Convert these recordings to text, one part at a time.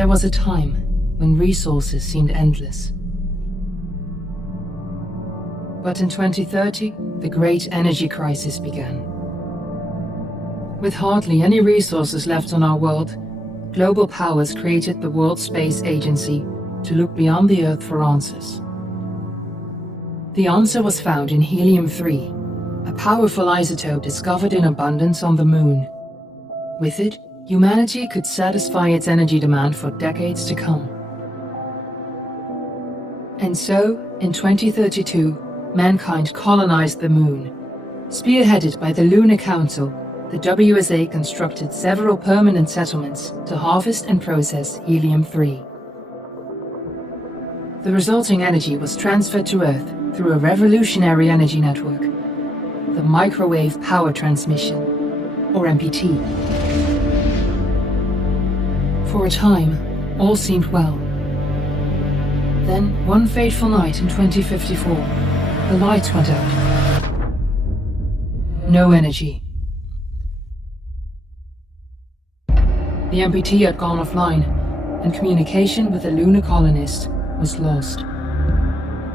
There was a time when resources seemed endless. But in 2030, the great energy crisis began. With hardly any resources left on our world, global powers created the World Space Agency to look beyond the Earth for answers. The answer was found in helium-3, a powerful isotope discovered in abundance on the Moon. With it, humanity could satisfy its energy demand for decades to come. And so, in 2032, mankind colonized the Moon. Spearheaded by the Lunar Council, the WSA constructed several permanent settlements to harvest and process helium-3. The resulting energy was transferred to Earth through a revolutionary energy network, the Microwave Power Transmission, or MPT. For a time, all seemed well. Then, one fateful night in 2054, the lights went out. No energy. The MPT had gone offline, and communication with the lunar colonist was lost.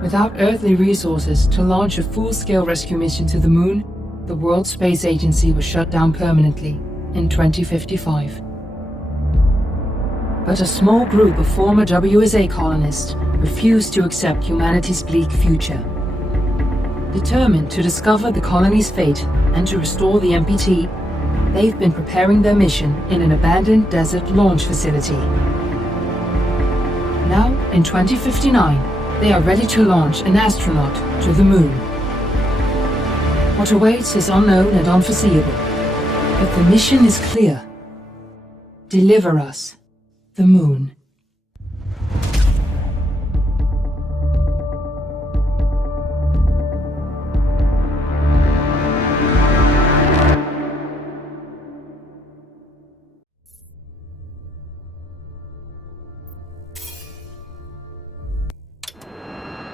Without earthly resources to launch a full-scale rescue mission to the Moon, the World Space Agency was shut down permanently in 2055. But a small group of former WSA colonists refused to accept humanity's bleak future. Determined to discover the colony's fate and to restore the MPT, they've been preparing their mission in an abandoned desert launch facility. Now, in 2059, they are ready to launch an astronaut to the Moon. What awaits is unknown and unforeseeable, but the mission is clear. Deliver us the Moon.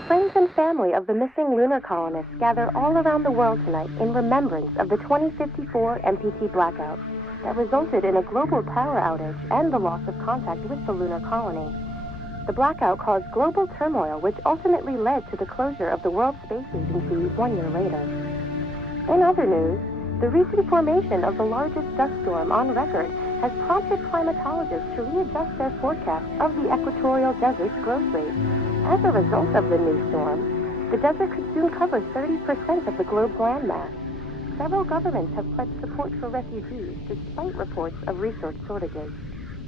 Friends and family of the missing lunar colonists gather all around the world tonight in remembrance of the 2054 MPT blackout that resulted in a global power outage and the loss of contact with the lunar colony. The blackout caused global turmoil, which ultimately led to the closure of the World Space Agency 1 year later. In other news, the recent formation of the largest dust storm on record has prompted climatologists to readjust their forecast of the equatorial desert's growth rate. As a result of the new storm, the desert could soon cover 30% of the globe's landmass. Several governments have pledged support for refugees despite reports of resource shortages.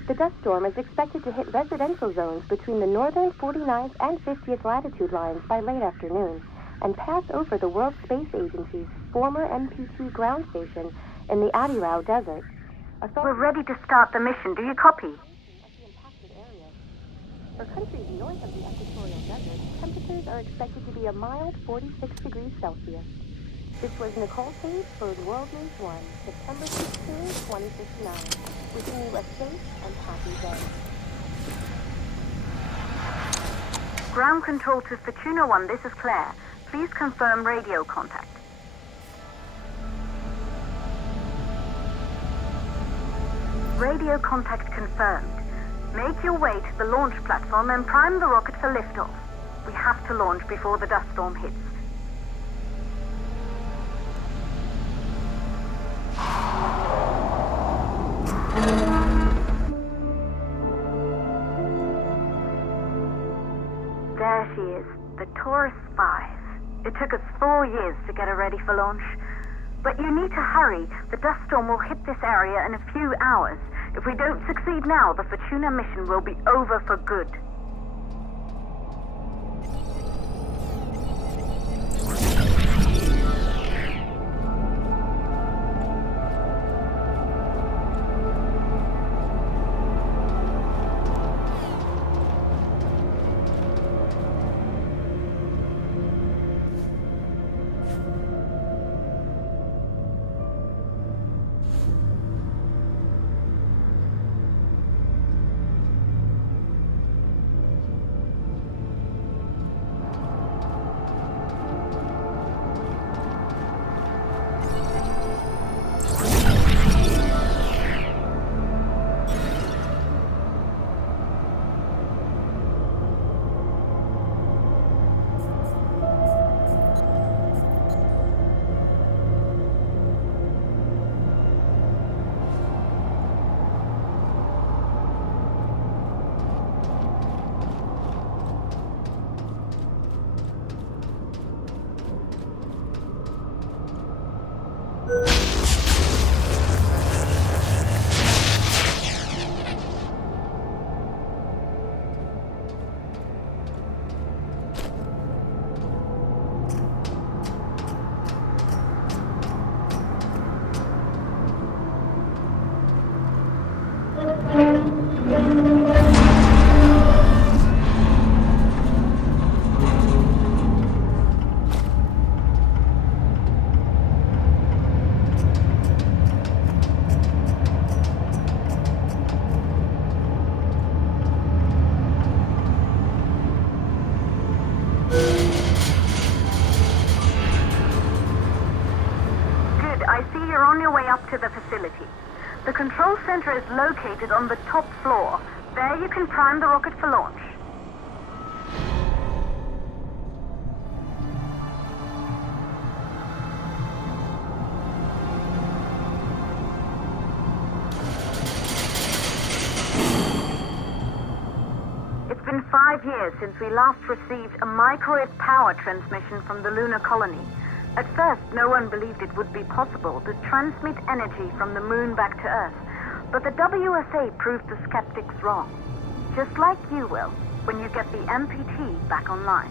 The dust storm is expected to hit residential zones between the northern 49th and 50th latitude lines by late afternoon and pass over the World Space Agency's former MPT ground station in the Adirau Desert. We're ready to start the mission. Do you copy? For countries north of the equatorial desert, temperatures are expected to be a mild 46 degrees Celsius. This was Nicole Page for World News 1, September 16, 2059. Wishing you a safe and happy day. Ground control to Fortuna 1, this is Claire. Please confirm radio contact. Radio contact confirmed. Make your way to the launch platform and prime the rocket for liftoff. We have to launch before the dust storm hits. There she is, the Taurus 5. It took us 4 years to get her ready for launch. But you need to hurry. The dust storm will hit this area in a few hours. If we don't succeed now, the Fortuna mission will be over for good. facility. The control center is located on the top floor. There you can prime the rocket for launch. It's been 5 years since we last received a microwave power transmission from the lunar colony. At first, no one believed it would be possible to transmit energy from the moon back to Earth. But the WSA proved the skeptics wrong. Just like you will, when you get the MPT back online.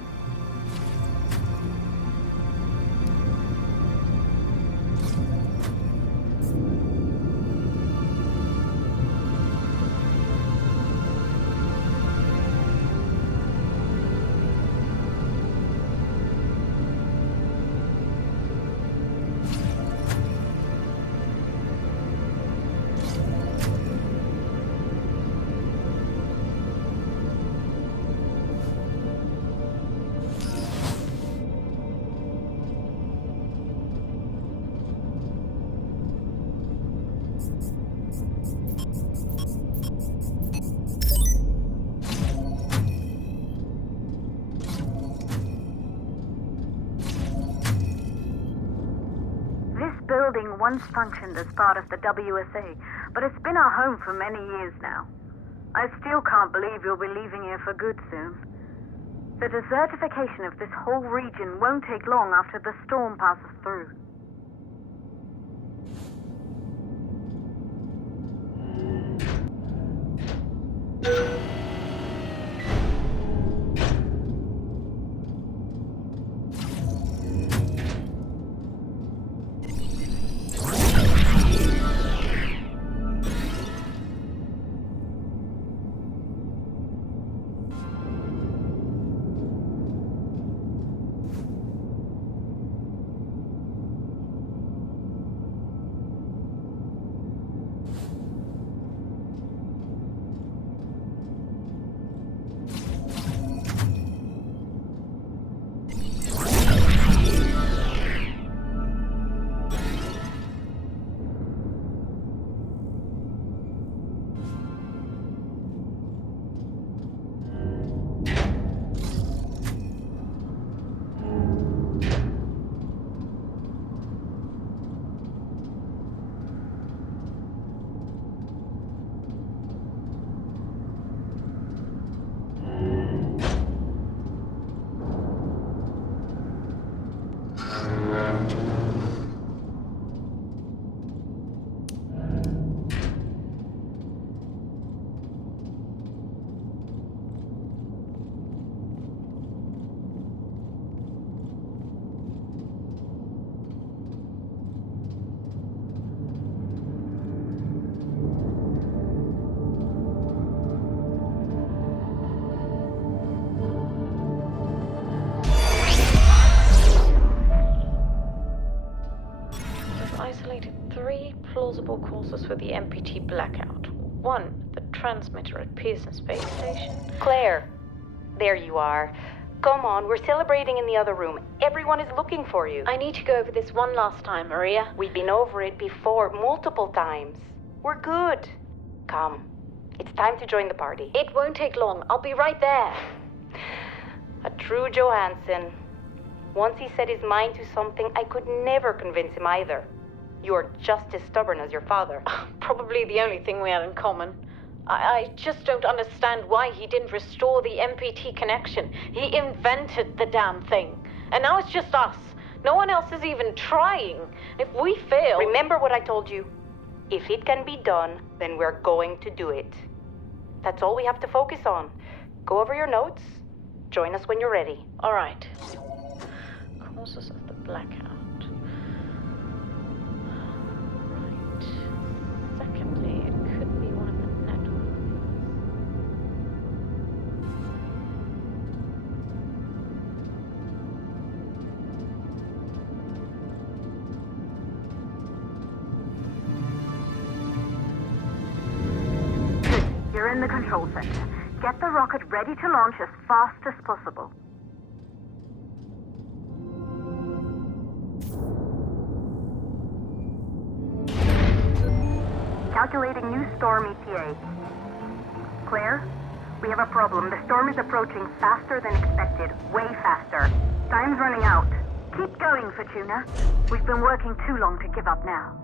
Building once functioned as part of the WSA, but it's been our home for many years now. I still can't believe you'll be leaving here for good soon. The desertification of this whole region won't take long after the storm passes through. Plausible causes for the MPT blackout. 1, the transmitter at Pearson Space Station. Claire, there you are. Come on, we're celebrating in the other room. Everyone is looking for you. I need to go over this one last time, Maria. We've been over it before, multiple times. We're good. Come, it's time to join the party. It won't take long. I'll be right there. A true Johansson. Once he set his mind to something, I could never convince him either. You're just as stubborn as your father. Probably the only thing we had in common. I just don't understand why he didn't restore the MPT connection. He invented the damn thing. And now it's just us. No one else is even trying. If we fail... Remember what I told you. If it can be done, then we're going to do it. That's all we have to focus on. Go over your notes. Join us when you're ready. All right. Causes of the blackout. Secondly, it could be one of the network. You're in the control center. Get the rocket ready to launch as fast as possible. Calculating new storm ETA. Claire, we have a problem. The storm is approaching faster than expected. Way faster. Time's running out. Keep going, Fortuna. We've been working too long to give up now.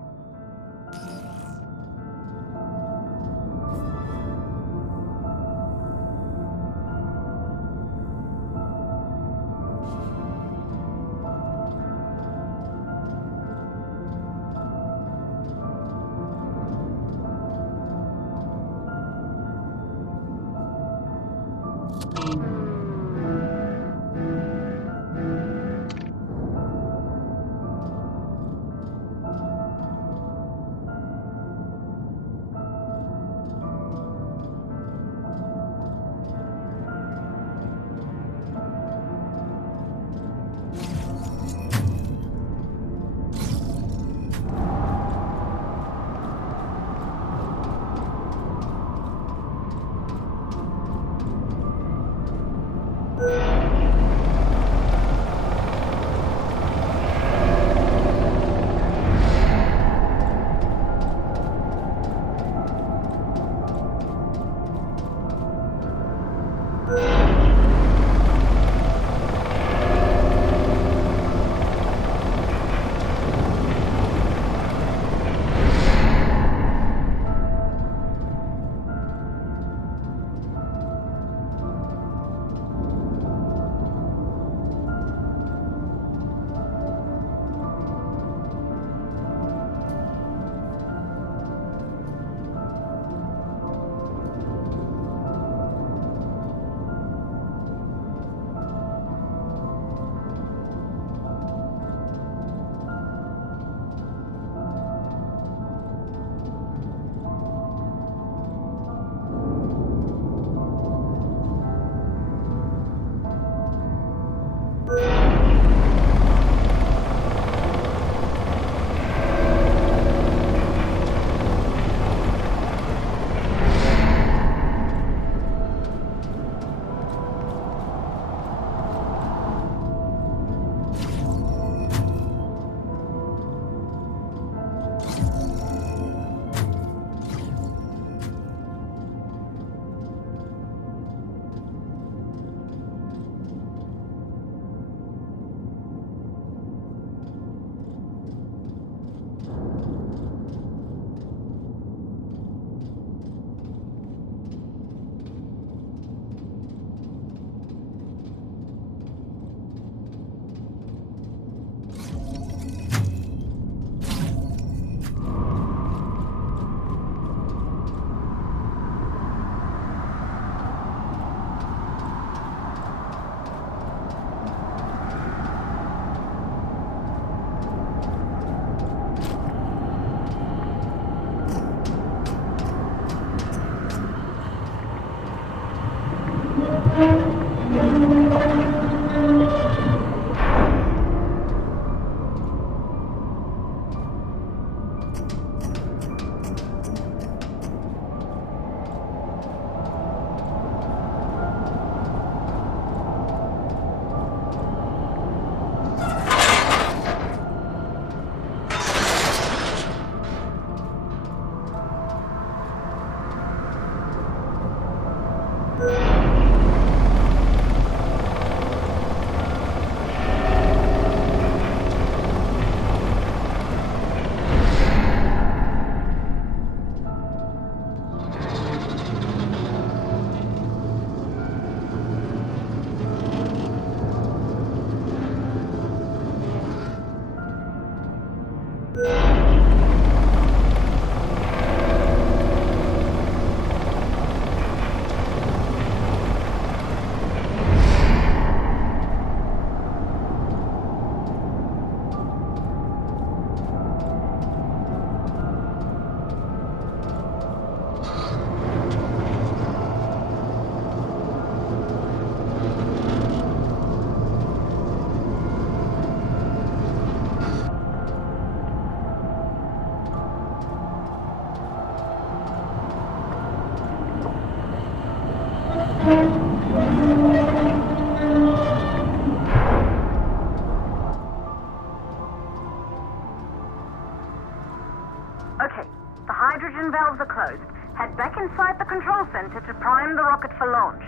prime the rocket for launch.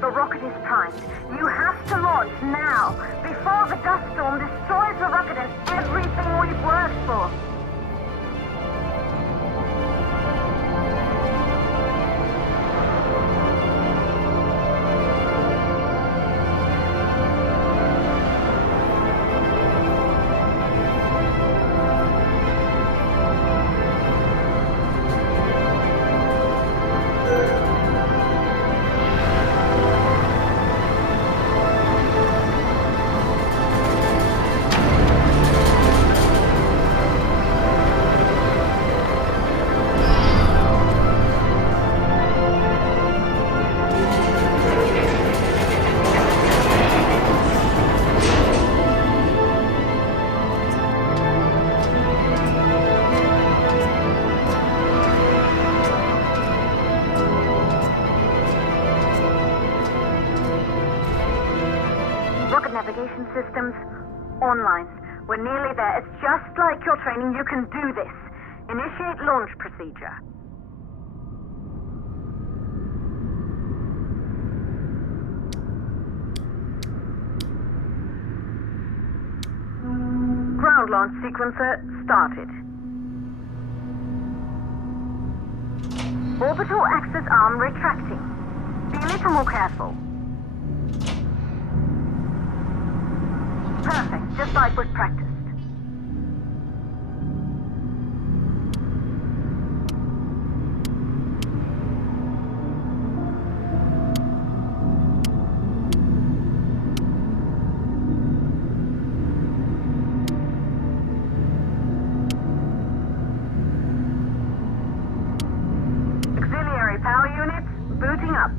The rocket is primed. You have to launch now, before the dust storm destroys the rocket and everything we've worked for. Navigation systems online. We're nearly there. It's just like your training. You can do this. Initiate launch procedure. Ground launch sequencer started. Orbital axis arm retracting. Be a little more careful. Perfect, just like was practiced. Auxiliary power units booting up.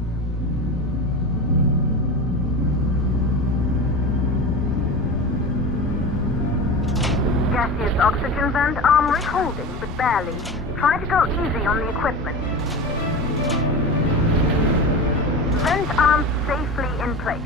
Gaseous oxygen vent arm holding, but barely. Try to go easy on the equipment. Vent arm safely in place.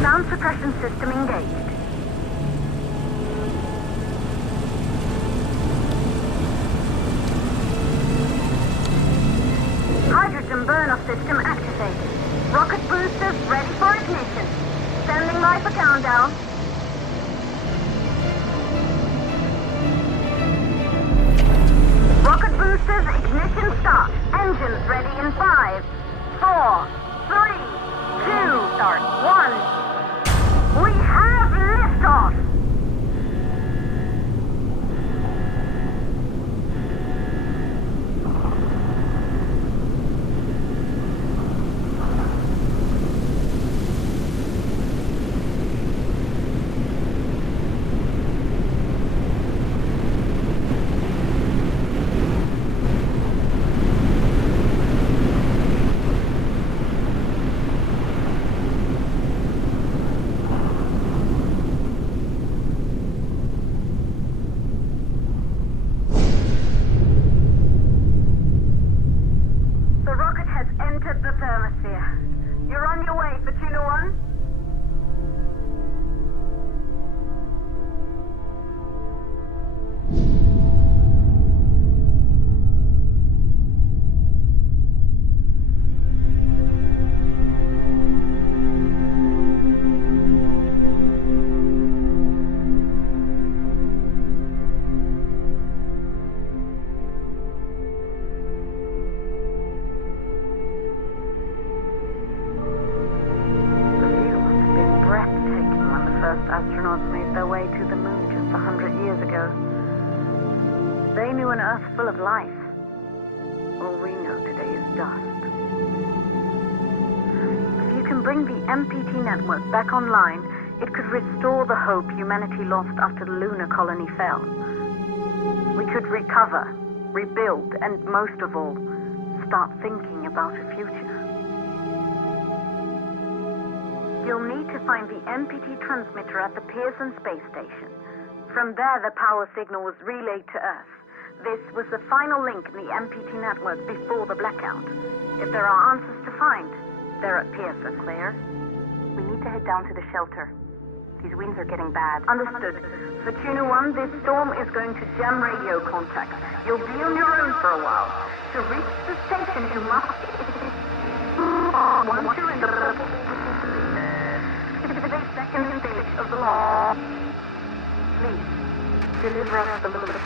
Sound suppression system engaged. Hydrogen burn-off system activated. Rocket boosters ready for ignition. Standing by for countdown. Rocket boosters ignition start. Engines ready in 5, 4, 3, 2, start, 1. We have liftoff! The thermosphere. You're on your way, Fortuna 1. Astronauts made their way to the moon just 100 years ago. They knew an Earth full of life. All we know today is dust. can bring the MPT network back online, it could restore the hope humanity lost after the lunar colony fell. We could recover, rebuild, and most of all, start thinking about a future. You'll need to find the MPT transmitter at the Pearson space station. From there, the power signal was relayed to Earth. This was the final link in the MPT network before the blackout. If there are answers to find, they're at Pearson. Claire, we need to head down to the shelter. These winds are getting bad. Understood. For Tuna 1, this storm is going to jam radio contact. You'll be on your own for a while. To reach the station, you must... Once you're in the... second stage of the launch. Please, deliver us the balloon.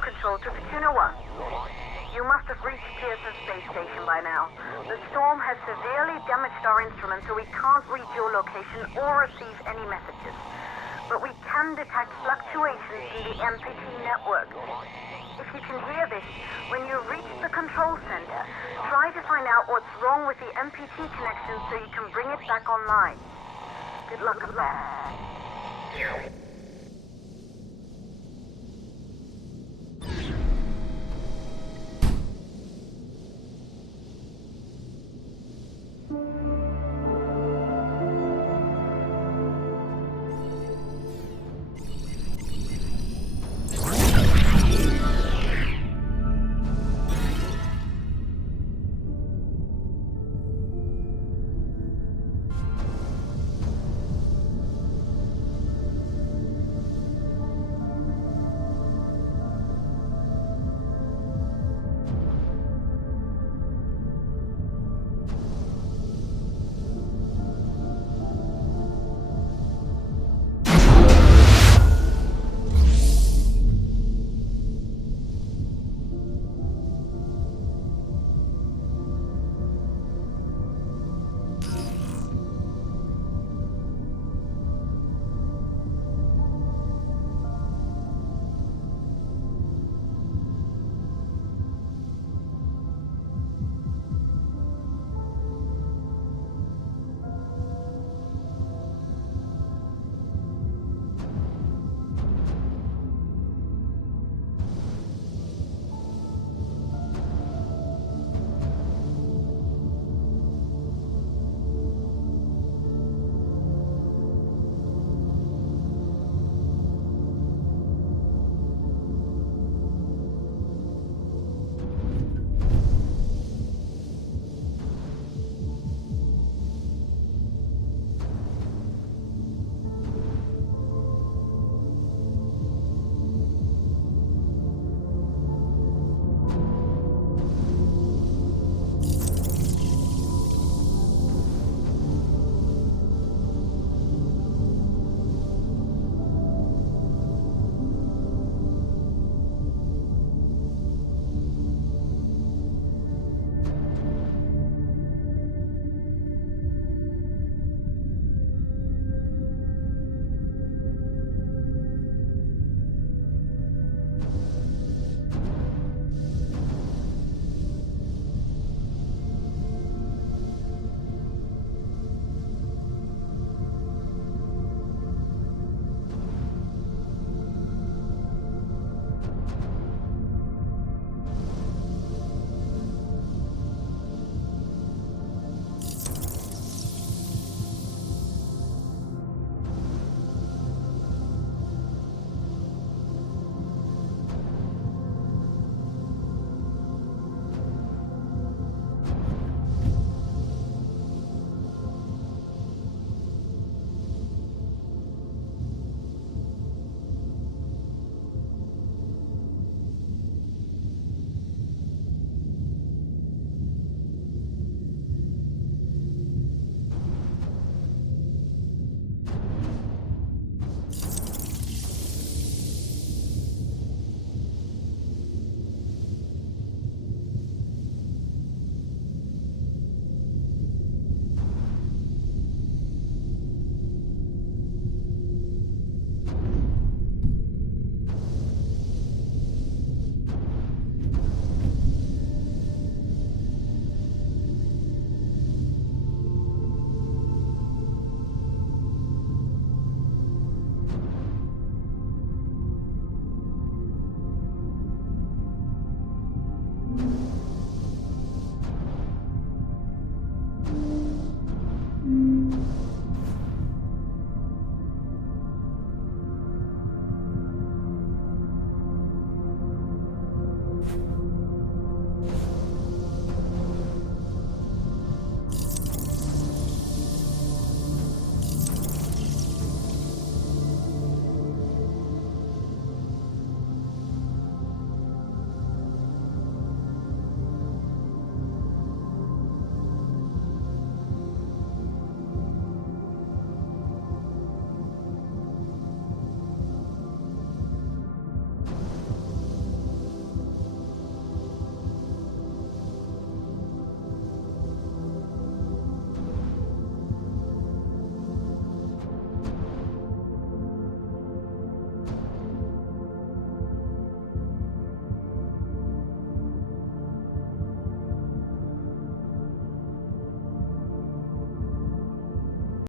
Control to Fortuna 1. You must have reached Pearson Space Station by now. The storm has severely damaged our instruments, so we can't reach your location or receive any messages. But we can detect fluctuations in the MPT network. If you can hear this, when you reach the control center, try to find out what's wrong with the MPT connection so you can bring it back online. Good luck with that.